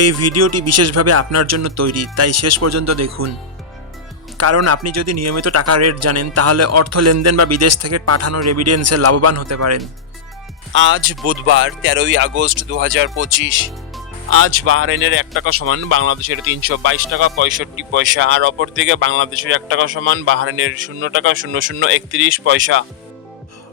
এই ভিডিওটি বিশেষভাবে আপনার জন্য তৈরি, তাই শেষ পর্যন্ত দেখুন। কারণ আপনি যদি নিয়মিত টাকা রেট জানেন, তাহলে অর্থ লেনদেন বা বিদেশ থেকে পাঠানো রেভিডেন্সে লাভবান হতে পারেন। আজ বুধবার, তেরোই আগস্ট দু আজ বাহরাইনের এক টাকা সমান বাংলাদেশের তিনশো বাইশ টাকা পঁয়ষট্টি পয়সা, আর অপর দিকে বাংলাদেশের এক টাকা সমান বাহরাইনের শূন্য টাকা শূন্য শূন্য একত্রিশ পয়সা।